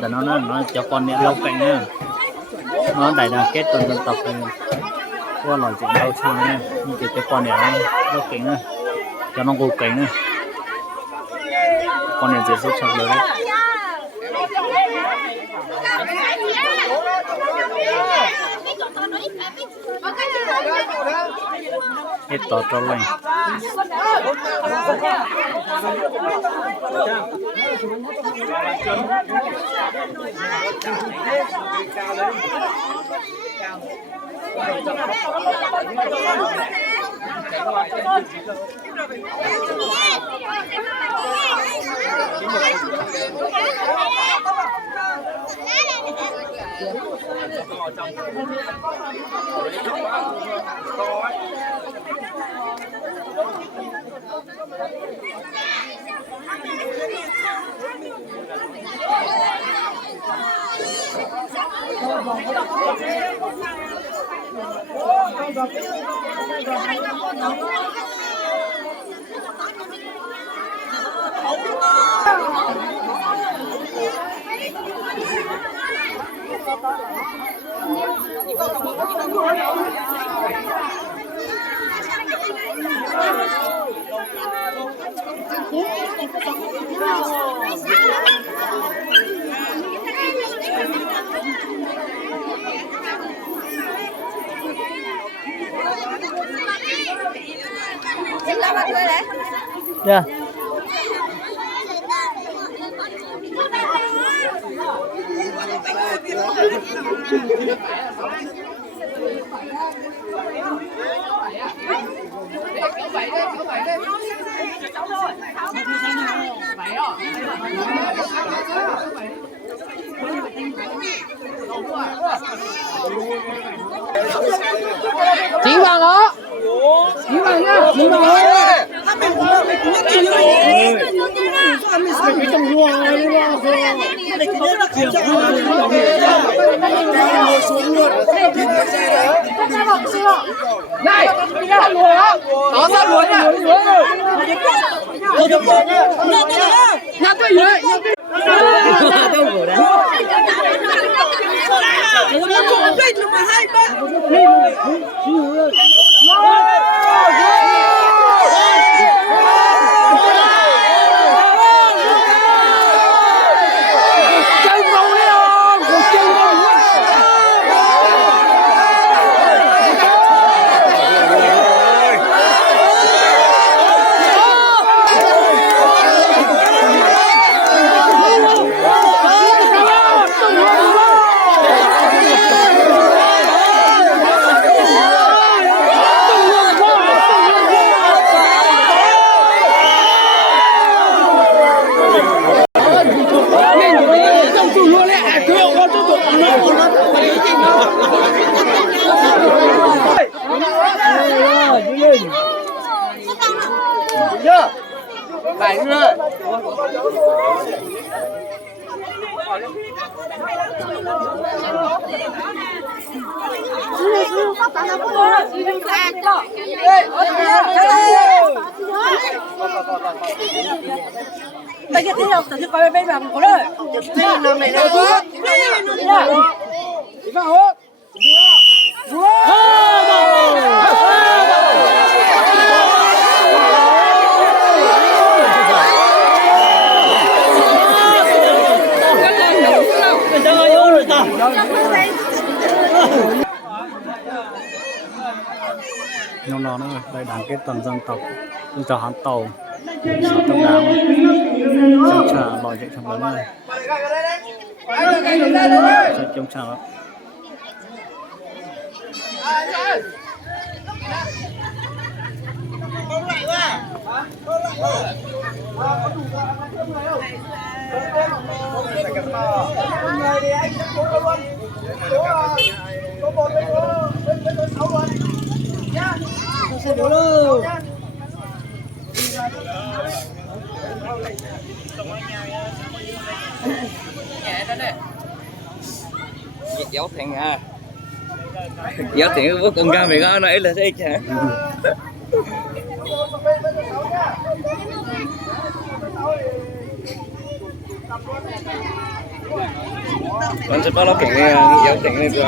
แต่nó cho con này lâu cạnh nha, nó đại đoàn kết toàn dân tộc này, qua loại chuyện đâu sang nha, như kiểu cho con này lâu cạnh nha, cho nó gục cạnh nha, con này sẽ sắp lớn. Hết tỏ trâu lên. Yeah. Chỉ vào đó. Chỉ vào nhá. Chỉ vào thôi. Này, ra lùi đó. Đó ra lùi nha. Nhặt cái gì đấy? Bây giờ thế nào? Tự nhiên coi bên bằng của đây. Thế là làm này đâu? Đi vào hốt. Nhóm đó nữa, đây đoàn kết toàn dân tộc, dân tộc Hán Tàu, xã Tân Đáng, chống trả loại chạy trong lớn này, sẽ chống trả đó. Xe đổ đâu? Giáo thành à, giáo thành với con gà mày có nói là thế chả. Con sẽ có nó cảnh này yếu cảnh này rồi.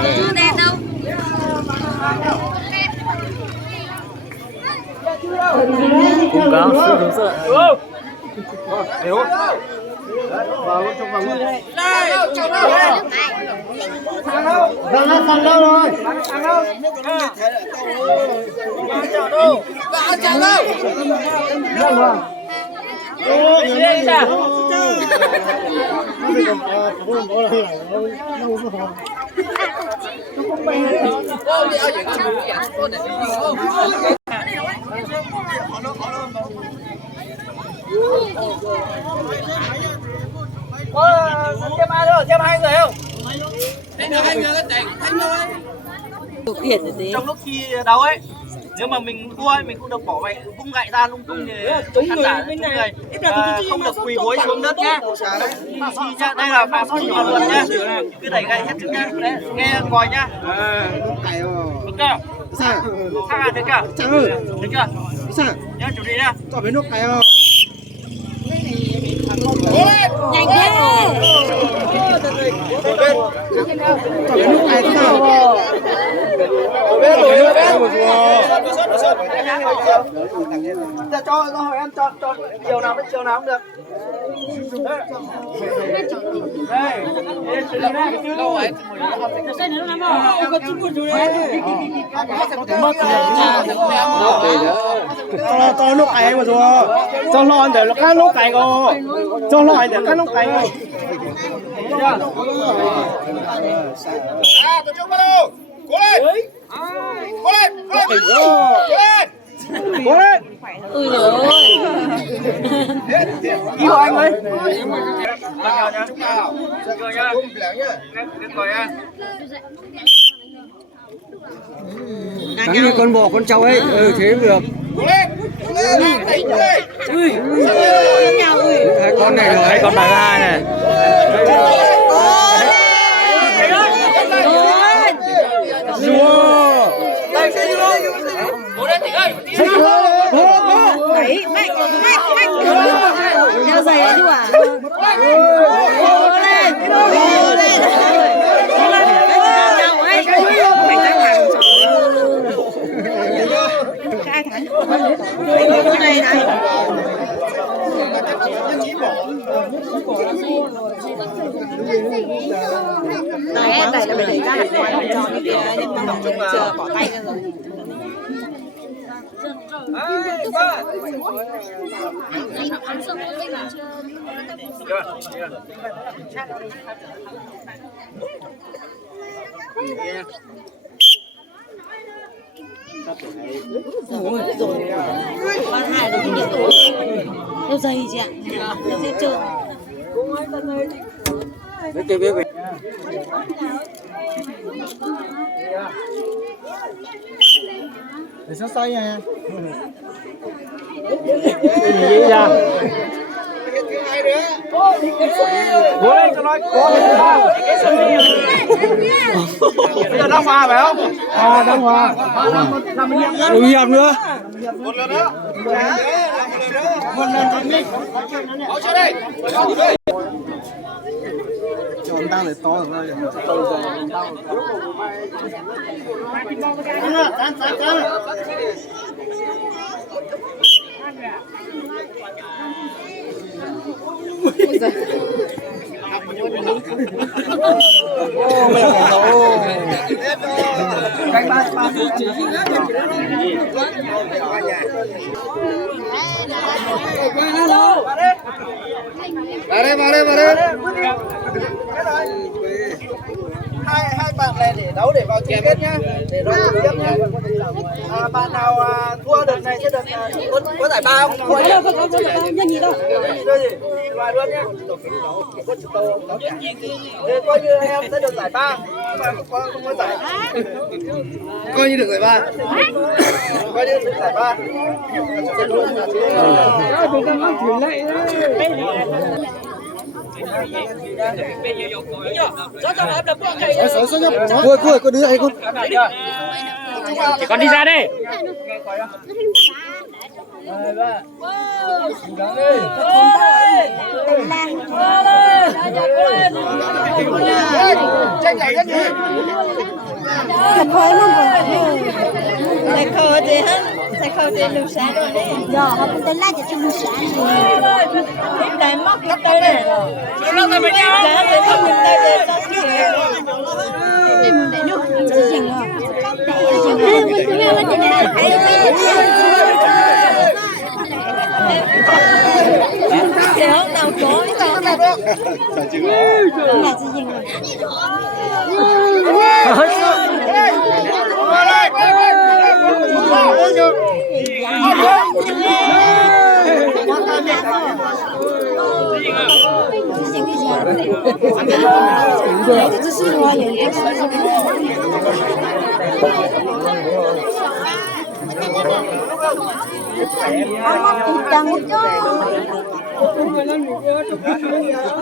Cũng có sự đúng rồi. Thằng đâu rồi? Xem hai người không? Trong lúc thi đấu ấy, nếu mà mình thua ấy, mình không được bỏ gậy vung gậy ra lung tung thì khán giả chung người không được quỳ gối xuống đất nhá. Thi nhá, đây là pha sót nhỏ luôn nhá. Cứ đẩy gậy hết sức nhá. Đấy, nghe còi nhá. Được chưa? Thang à, được chưa? Được chưa? Nhá, chuẩn bị nhá. Nhanh thế. Cho hỏi em cho chiều nào với chiều nào cũng được. Cho lúc cày mà rồi. Cho lo để nó cắt lúc cày rồi. Cho lo để cắt lúc cày rồi. Tập trung vào đâu. Cố lên. Cố lên. Cố lên. Cố lên. Cố lên. Ui giời ơi. Cứu anh ơi. Chúng nào. Rồi nhá. Rồi nhá. Đánh như con bò con trâu ấy. Thế được. Cố lên. Cố lên. Hai con này rồi. Hai con này hai này. Rùa. Đấy, mạnh, đeo giày ấy chứ à? Cố lên. Phải căng thẳng. Ai thắng? Cái này này. Đấy, đẩy là phải đẩy ra hẳn ngoài không cho cái kia nhưng mà chưa bỏ tay ra rồi. Rồi. Ban hai là kinh nghiệm rồi. Đeo giày chị ạ. Đeo giày trơn. Đấy cái về. Để sao xoay nha. Gì ra? Cố lên cho nói. Bây giờ đang hòa phải không? Đang hòa. Đừng hiệp nữa. Một lần nữa. Một lần thắng đi. Ở trên đây. Cho ông ta lại to rồi. Vào đây. Hai bạn này để đấu để vào chung kết nhá, để đấu trực tiếp nhá. Bạn nào thua đợt này sẽ được có giải ba không? Không Nhanh gì đâu. Loại luôn nhá. Thế coi như em sẽ được giải ba, nhưng mà không có giải. Coi như được giải ba. Coi như được giải ba. Cua con đứa hay con. Chị con đi ra đi. Thật khói luôn rồi. Thầy khờ gì hết? Thầy khờ gì lùi sáng rồi đấy. Giờ họ cũng tên là chỉ lùi sáng rồi. Cái tay móc cái tay này. Nó là bên nhau. Sáng thì không nhìn tay để sao chứ. Cái mình để nước chỉ dừng rồi. Kéo tao có là chỉ dừng rồi.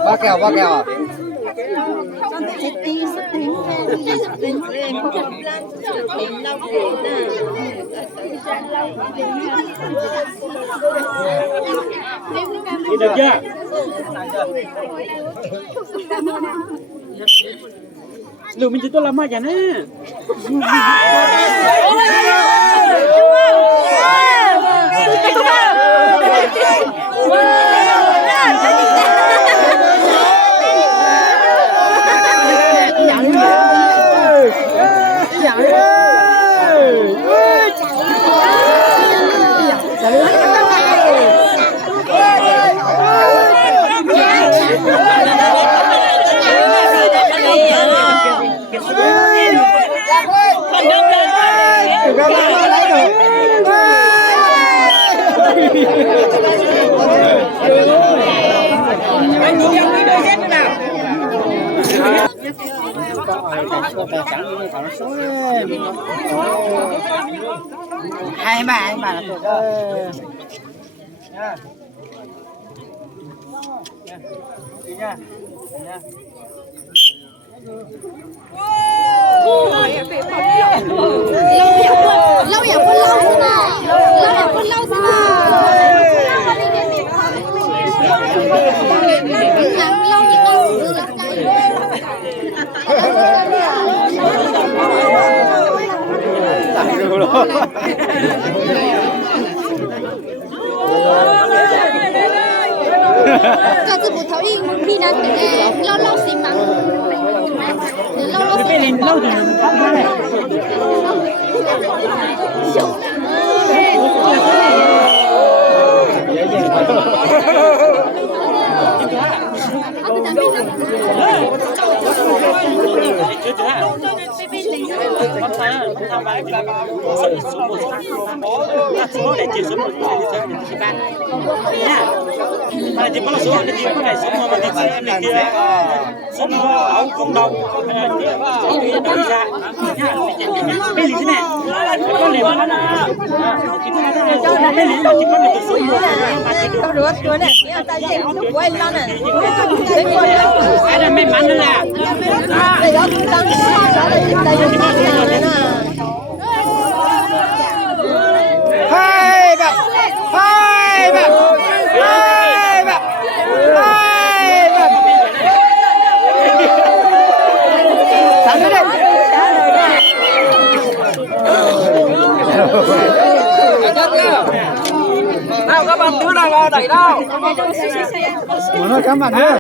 Ba kèo à? Đi được chưa? Lu mình chỉ tôi làm mà vậy nè. Hai bà là được ơi. Lâu ya con lâu thế nào? Lâu ya con lâu thế nào? Lâu như con vừa là cả từ buổi tháo đi khi nào lâu lâu xí mắng lâu lâu xí mắng lâu thì mà chỉ có số cái gì có này số mà đi xem này kia số nó áo không đồng đi ra cái gì thế này có liền mà cái gì mà chỉ có được số một Tao rửa tôi này, tao chạy nó quay lên này. ai là may mắn là Đây đó cũng đang đây cũng đang nè. hai bạn hai bạn hai bạn hai bạn sáng tới đây nào các bạn đứa nào vào đẩy nào. các bạn